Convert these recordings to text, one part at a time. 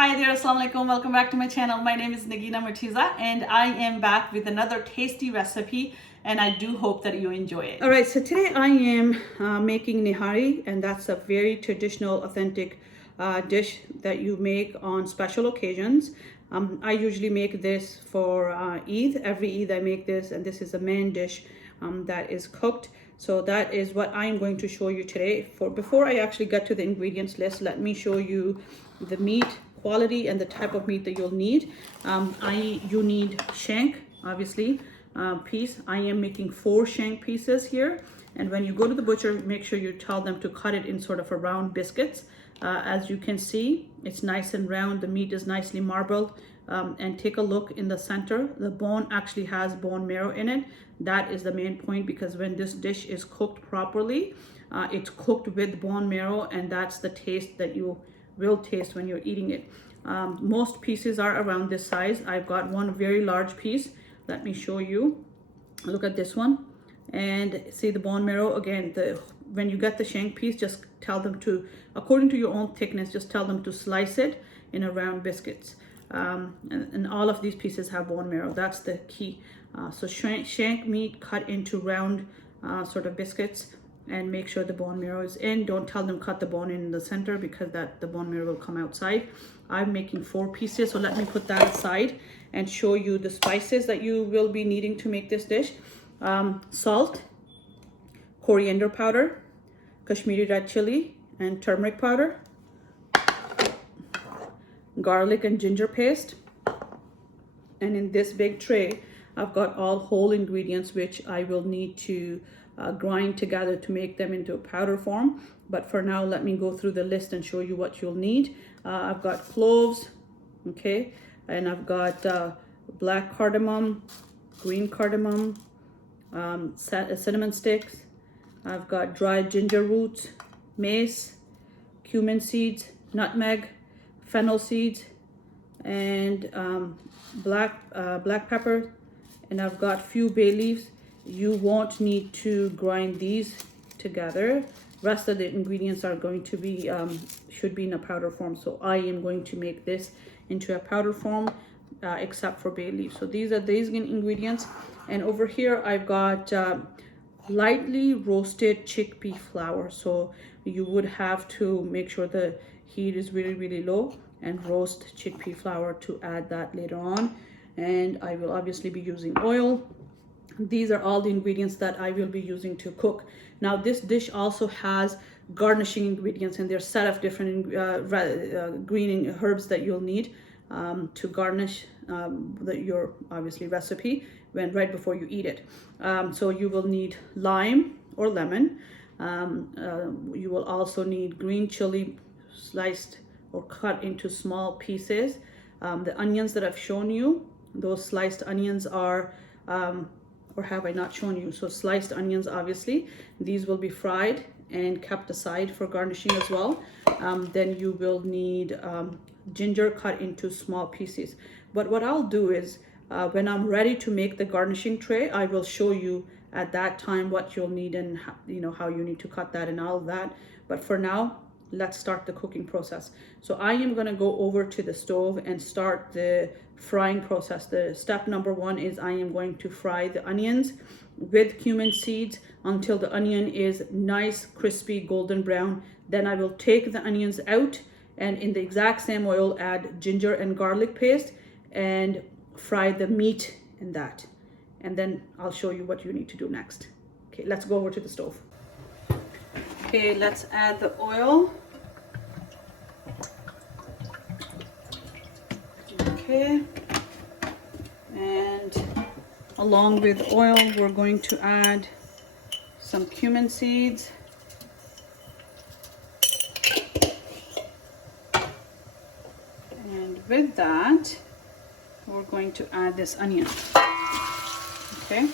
Hi there, assalamu alaikum. Welcome back to my channel. My name is Nagina Martiza and I am back with another tasty recipe and I do hope that you enjoy it. All right, so today I am making Nihari, and that's a very traditional, authentic dish that you make on special occasions. I usually make this for Eid. Every Eid I make this, and this is a main dish that is cooked. So that is what I'm going to show you today. Before I actually get to the ingredients list, let me show you the meat quality and the type of meat that you'll need. You need shank, obviously, piece. I am making 4 shank pieces here, and when you go to the butcher, make sure you tell them to cut it in sort of a round biscuits. As you can see, it's nice and round. The meat is nicely marbled, and take a look in the center. The bone actually has bone marrow in it. That is the main point, because when this dish is cooked properly, it's cooked with bone marrow, and that's the taste that you will taste when you're eating it. Most pieces are around this size. I've got one very large piece. Let me show you. Look at this one, and see the bone marrow. Again, when you get the shank piece, just tell them to, according to your own thickness, just tell them to slice it in a round biscuits. And all of these pieces have bone marrow. That's the key. So shank meat cut into round sort of biscuits, and make sure the bone marrow is in. Don't tell them cut the bone in the center, because the bone marrow will come outside. I'm making 4 pieces, so let me put that aside and show you the spices that you will be needing to make this dish. Salt, coriander powder, Kashmiri red chili, and turmeric powder, garlic and ginger paste. And in this big tray, I've got all whole ingredients which I will need to grind together to make them into a powder form. But for now, let me go through the list and show you what you'll need. I've got cloves, okay, and I've got black cardamom, green cardamom, cinnamon sticks. I've got dried ginger roots, mace, cumin seeds, nutmeg, fennel seeds, and black pepper, and I've got few bay leaves. You won't need to grind these together. Rest of the ingredients are going to be should be in a powder form, so I am going to make this into a powder form, except for bay leaves. So these are these ingredients. And over here I've got lightly roasted chickpea flour. So you would have to make sure the heat is really low and roast chickpea flour to add that later on. And I will obviously be using oil. These are all the ingredients that I will be using to cook. Now this dish also has garnishing ingredients, and there's a set of different green herbs that you'll need to garnish your obviously recipe right before you eat it. So you will need lime or lemon. You will also need green chili sliced or cut into small pieces. The onions that I've shown you, those sliced onions are or have I not shown you? So sliced onions, obviously, these will be fried and kept aside for garnishing as well. Then you will need ginger cut into small pieces. But what I'll do is when I'm ready to make the garnishing tray, I will show you at that time what you'll need and how you need to cut that and all of that. But for now, let's start the cooking process. So I am going to go over to the stove and start the frying process. The step number 1 is I am going to fry the onions with cumin seeds until the onion is nice, crispy, golden brown. Then I will take the onions out, and in the exact same oil add ginger and garlic paste and fry the meat in that. And then I'll show you what you need to do next. Okay, let's go over to the stove. Okay, let's add the oil. Okay, and along with oil, we're going to add some cumin seeds. And with that, we're going to add this onion. Okay.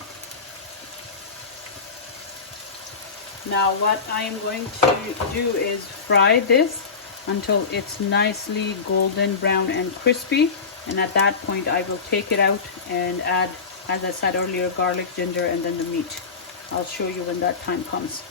Now what I am going to do is fry this until it's nicely golden brown and crispy, and at that point I will take it out and add, as I said earlier, garlic, ginger, and then the meat. I'll show you when that time comes.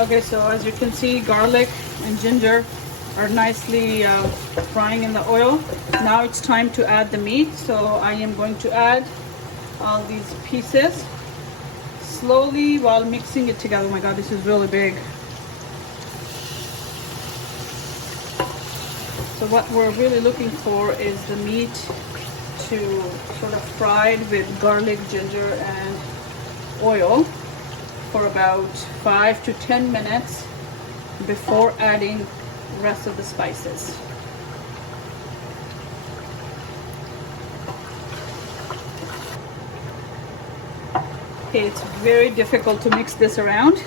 Okay, so as you can see, garlic and ginger are nicely frying in the oil. Now it's time to add the meat. So I am going to add all these pieces slowly while mixing it together. Oh my God, this is really big. So what we're really looking for is the meat to sort of fried with garlic, ginger, and oil for about 5 to 10 minutes before adding the rest of the spices. Okay, it's very difficult to mix this around.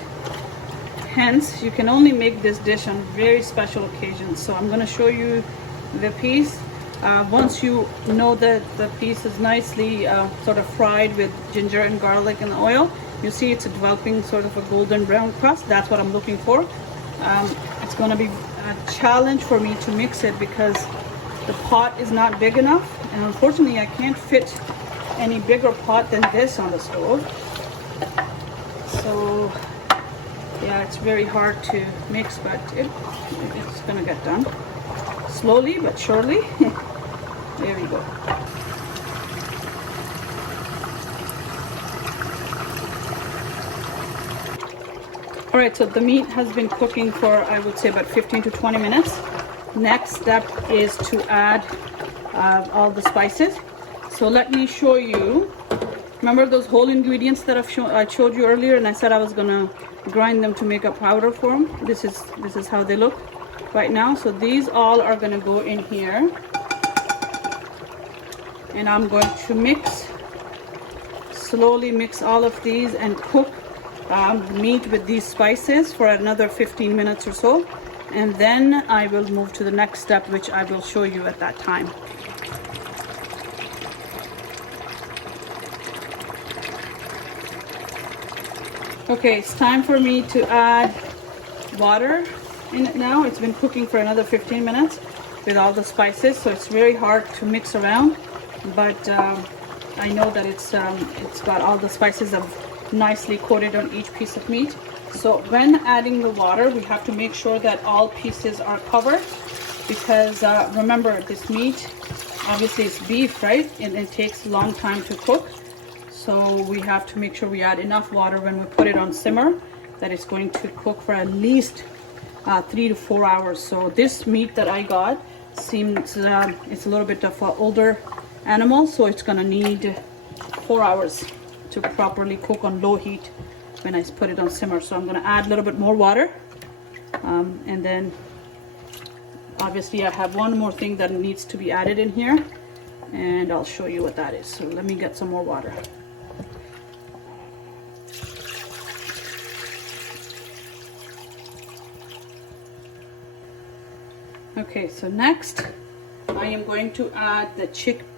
Hence, you can only make this dish on very special occasions. So I'm going to show you the piece. Once you know that the piece is nicely sort of fried with ginger and garlic and oil, you see it's developing sort of a golden brown crust. That's what I'm looking for. It's going to be a challenge for me to mix it because the pot is not big enough. And unfortunately, I can't fit any bigger pot than this on the stove. So yeah, it's very hard to mix, but it's gonna get done slowly but surely. There we go. All right, so the meat has been cooking for, I would say, about 15 to 20 minutes. Next step is to add all the spices. So let me show you. Remember those whole ingredients that I showed you earlier, and I said I was gonna grind them to make a powder form. This is how they look right now. So these all are gonna go in here, and I'm going to slowly mix all of these and cook meat with these spices for another 15 minutes or so, and then I will move to the next step, which I will show you at that time. Okay, it's time for me to add water in it now. It's been cooking for another 15 minutes with all the spices, so it's very hard to mix around, but I know that it's got all the spices have nicely coated on each piece of meat. So when adding the water, we have to make sure that all pieces are covered, because remember, this meat, obviously it's beef, right? And it takes a long time to cook. So we have to make sure we add enough water when we put it on simmer, that it's going to cook for at least 3 to 4 hours. So this meat that I got seems it's a little bit of an older animal, so it's gonna need 4 hours to properly cook on low heat when I put it on simmer. So I'm gonna add a little bit more water, and then obviously I have one more thing that needs to be added in here, and I'll show you what that is. So let me get some more water. Okay, so next I am going to add the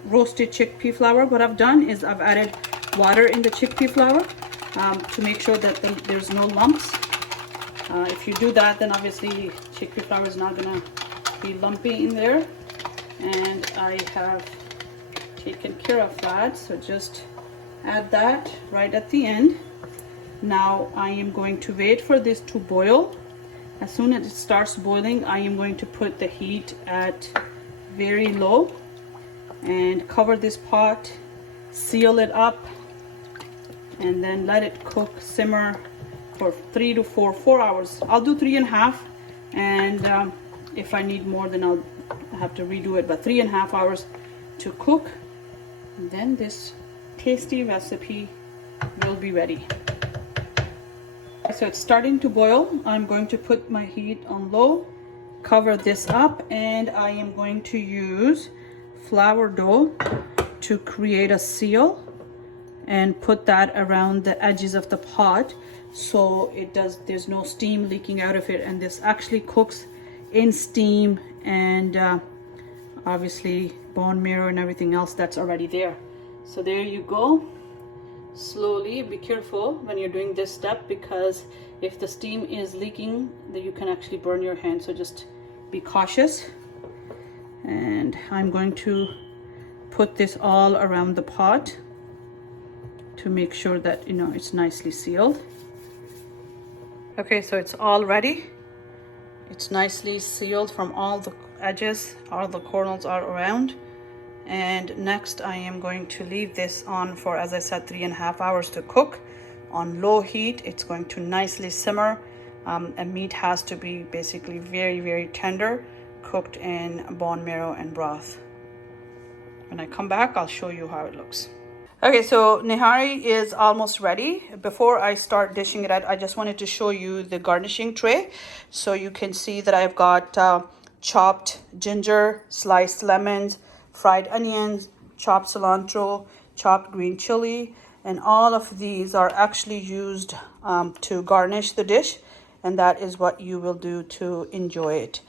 roasted chickpea flour. What I've done is I've added water in the chickpea flour to make sure that there's no lumps. If you do that, then obviously chickpea flour is not gonna be lumpy in there, and I have taken care of that. So just add that right at the end. Now I am going to wait for this to boil. As soon as it starts boiling, I am going to put the heat at very low and cover this pot, seal it up, and then let it cook, simmer for 3 to 4 hours. I'll do 3.5, and if I need more, then I'll have to redo it, but 3.5 hours to cook. And then this tasty recipe will be ready. So it's starting to boil. I'm going to put my heat on low, cover this up, and I am going to use flour dough to create a seal and put that around the edges of the pot, so there's no steam leaking out of it, and this actually cooks in steam, and obviously bone marrow and everything else that's already there. So there you go. Slowly, be careful when you're doing this step, because if the steam is leaking, then you can actually burn your hand, so just be cautious. And I'm going to put this all around the pot to make sure that it's nicely sealed. Okay, so it's all ready. It's nicely sealed from all the edges. All the kernels are around. And next I am going to leave this on for, as I said, 3.5 hours to cook on low heat. It's going to nicely simmer. And meat has to be basically very, very tender, cooked in bone marrow and broth. When I come back, I'll show you how it looks. Okay, so Nihari is almost ready. Before I start dishing it out, I just wanted to show you the garnishing tray. So you can see that I've got chopped ginger, sliced lemons, fried onions, chopped cilantro, chopped green chili, and all of these are actually used to garnish the dish, and that is what you will do to enjoy it.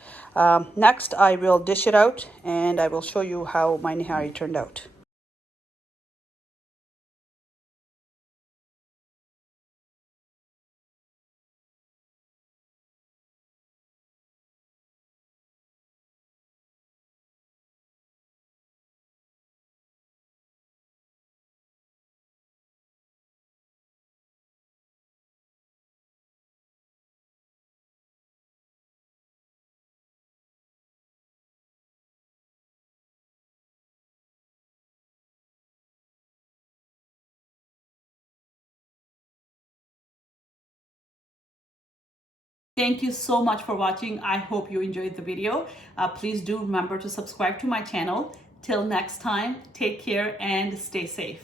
Next, I will dish it out and I will show you how my Nihari turned out. Thank you so much for watching. I hope you enjoyed the video. Please do remember to subscribe to my channel. Till next time, take care and stay safe.